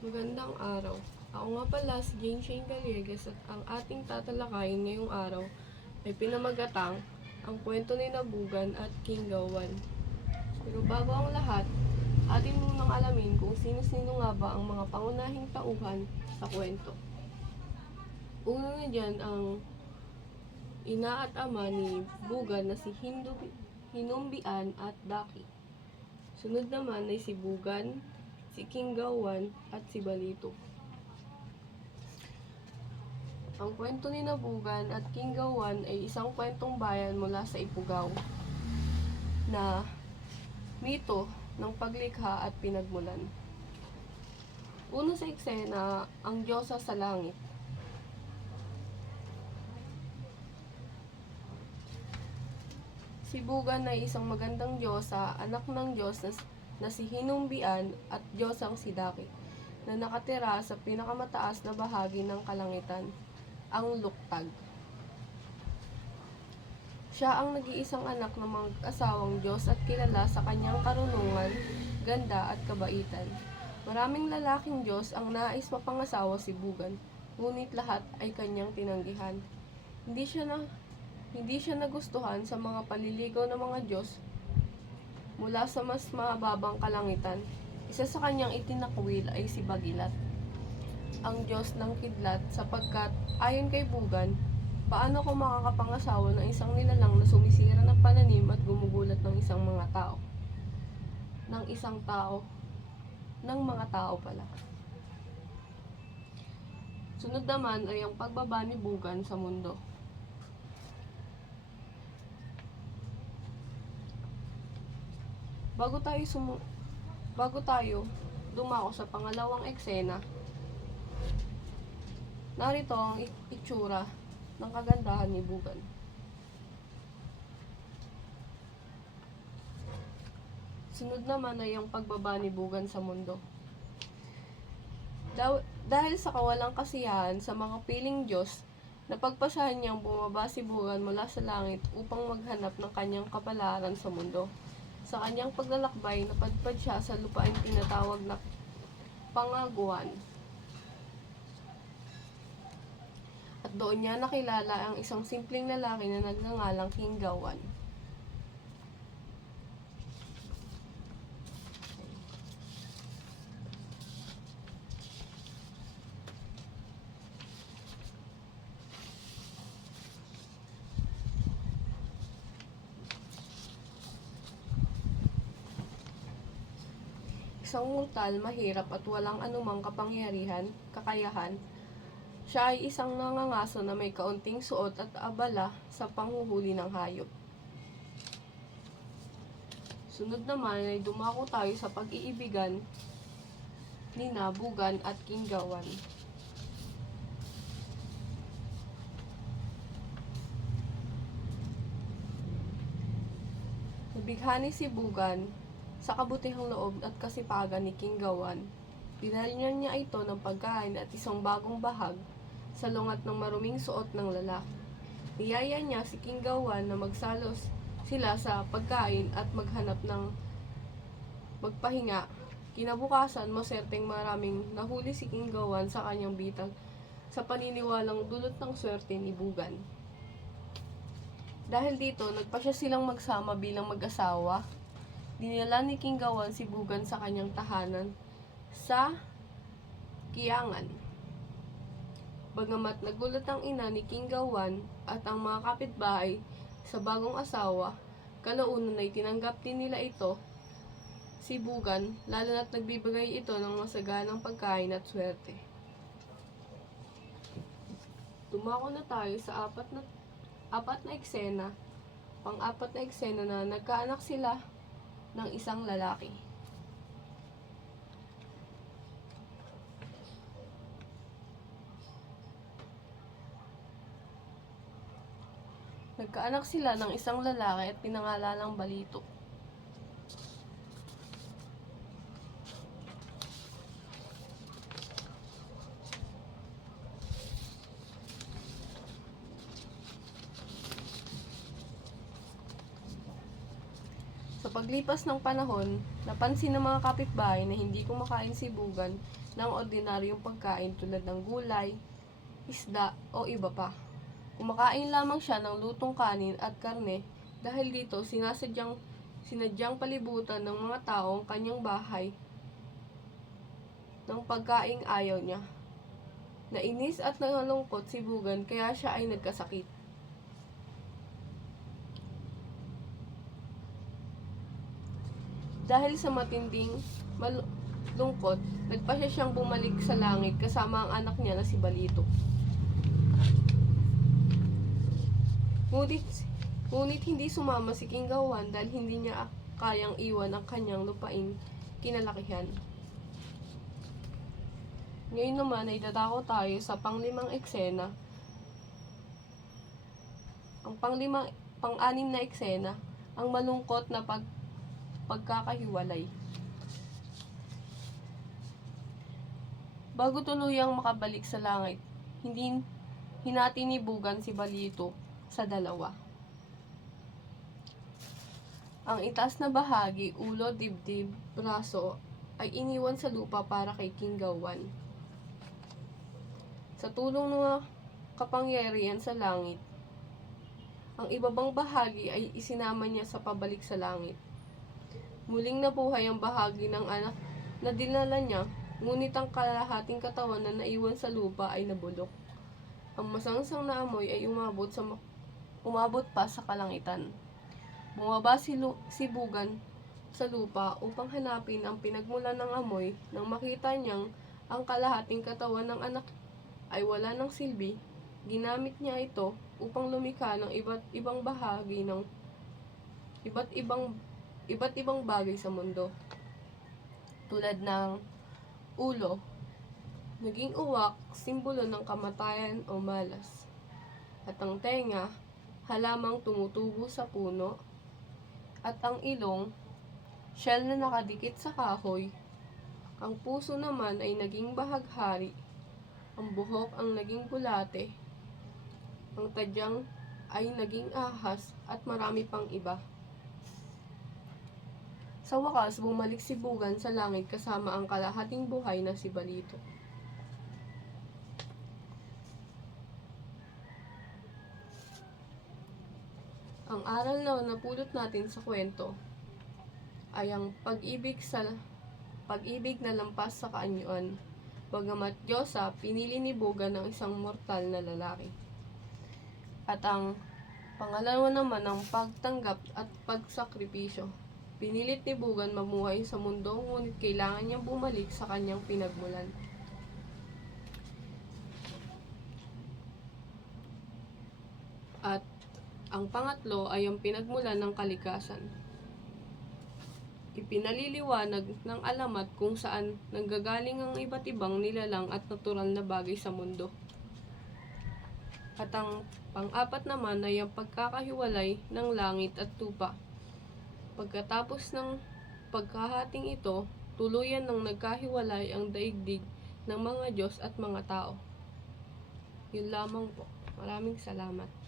Magandang araw. Ako nga pala si Jane Shane Gallegas at ang ating tatalakayin ngayong araw ay pinamagatang ang kwento ni Nabugan at King Gawan. Pero bago ang lahat, atin munang alamin kung sino-sino nga ba ang mga pangunahing tauhan sa kwento. Una na dyan ang ina at ama ni Bugan na si Hindu, Hinumbian at Daki. Sunod naman ay si Bugan, si King Gawan at si Balito. Ang kwento ni Nabugan at King Gawan ay isang kwentong bayan mula sa Ipugaw na mito ng paglikha at pinagmulan. Una sa eksena, ang Diyosa sa langit. Si Bugan ay isang magandang Diyosa, anak ng Diyos na, na si Hinumbian at Diyosang si Daki, na nakatira sa pinakamataas na bahagi ng kalangitan, ang Luktag. Siya ang nag-iisang anak ng mag-asawang Diyos at kilala sa kanyang karunungan, ganda at kabaitan. Maraming lalaking Diyos ang nais mapangasawa si Bugan, ngunit lahat ay kanyang tinanggihan. Hindi siya na hindi siya nagustuhan sa mga paliligaw ng mga Diyos mula sa mas mababang kalangitan. Isa sa kanyang itinakwil ay si Bagilat, ang Diyos ng kidlat sapagkat ayon kay Bugan, paano ko makakapangasawa ng isang nilalang na sumisira ng pananim at gumugulat ng isang mga tao? Ng isang tao, ng mga tao pala. Sunod naman ay ang pagbaba ni Bugan sa mundo. Bago tayo sumu bago tayo dumako sa pangalawang eksena, narito ang itsura ng kagandahan ni Bugan. Sunod naman ay ang pagbaba ni Bugan sa mundo. Daw- dahil sa kawalang kasiyahan sa mga piling Diyos, napagpasahan niyang bumaba si Bugan mula sa langit upang maghanap ng kanyang kapalaran sa mundo. Sa kanyang paglalakbay, napadpad siya sa lupain tinatawag na pangaguan. At doon niya nakilala ang isang simpleng lalaki na nagngangalang King Gawan. Isang mortal, mahirap at walang anumang kapangyarihan, kakayahan, siya ay isang nangangaso na may kaunting suot at abala sa panghuhuli ng hayop. Sunod naman ay dumako tayo sa pag-iibigan ni Nabugan at Kinggawan. Nabighani si Bugan sa kabutihang loob at kasipagan ni King Gawan. Dinalyan niya ito ng pagkain at isang bagong bahag sa lungat ng maruming suot ng lalaki. Niyaya niya si King Gawan na magsalos sila sa pagkain at maghanap ng magpahinga. Kinabukasan, maserteng maraming nahuli si King Gawan sa kanyang bitag sa paniniwalang dulot ng swerte ni Bugan. Dahil dito, nagpa siya silang magsama bilang mag-asawa Dinala ni King Gawan si Bugan sa kanyang tahanan sa Kiangan. Bagamat nagulat ang ina ni King Gawan at ang mga kapitbahay sa bagong asawa, kalaunan ay tinanggap din nila ito si Bugan, lalo na't nagbibigay ito ng masaganang pagkain at swerte. Dumako na tayo sa apat na apat na eksena. Pang-apat na eksena na nagkaanak sila ng isang lalaki. Nagkaanak sila ng isang lalaki at pinangalalang Balito. Paglipas ng panahon, napansin ng mga kapitbahay na hindi kumakain si Bugan ng ordinaryong pagkain tulad ng gulay, isda o iba pa. Kumakain lamang siya ng lutong kanin at karne dahil dito sinasadyang sinadyang palibutan ng mga tao ang kanyang bahay ng pagkaing ayaw niya. Nainis at nalungkot si Bugan kaya siya ay nagkasakit. Dahil sa matinding malungkot, nagpasya siyang bumalik sa langit kasama ang anak niya na si Balito. Ngunit, ngunit hindi sumama si King Gawan dahil hindi niya kayang iwan ang kanyang lupain kinalakihan. Ngayon naman ay dadako tayo sa panglimang eksena. Ang panglimang, pang-anim na eksena, ang malungkot na pag, pagkakahiwalay. Bago tuluyang makabalik sa langit, hindi hinati ni Bugan si Balito sa dalawa. Ang itaas na bahagi, ulo, dibdib, braso, ay iniwan sa lupa para kay King Gawan. Sa tulong ng kapangyarihan sa langit, ang ibabang bahagi ay isinama niya sa pabalik sa langit. Muling nabuhay ang bahagi ng anak na dinala niya, ngunit ang kalahating katawan na naiwan sa lupa ay nabulok. Ang masangsang na amoy ay umabot sa ma- umabot pa sa kalangitan. Bumaba si, Lu- si Bugan sa lupa upang hanapin ang pinagmulan ng amoy nang makita niyang ang kalahating katawan ng anak ay wala ng silbi, ginamit niya ito upang lumikha ng iba't ibang bahagi ng iba't ibang iba't ibang bagay sa mundo. Tulad ng ulo, naging uwak, simbolo ng kamatayan o malas. At ang tenga, halamang tumutubo sa puno. At ang ilong, shell na nakadikit sa kahoy. Ang puso naman ay naging bahaghari ang buhok ang naging bulate, ang tadyang ay naging ahas at marami pang iba. Sa wakas, bumalik si Bugan sa langit kasama ang kalahating buhay na si Balito. Ang aral na napulot natin sa kwento ay ang pag-ibig sa pag-ibig na lampas sa kaanyuan. Bagamat Diyosa, pinili ni Bugan ng isang mortal na lalaki. At ang pangalawa naman ang pagtanggap at pagsakripisyo. Pinilit ni Bugan mamuhay sa mundo ngunit kailangan niyang bumalik sa kanyang pinagmulan. At ang pangatlo ay ang pinagmulan ng kalikasan ipinaliliwanag ng alamat kung saan nanggagaling ang iba't ibang nilalang at natural na bagay sa mundo. At ang pang-apat naman ay ang pagkakahiwalay ng langit at tupa. Pagkatapos ng pagkahating ito, tuluyan ng nagkahiwalay ang daigdig ng mga Diyos at mga tao. Yun lamang po. Maraming salamat.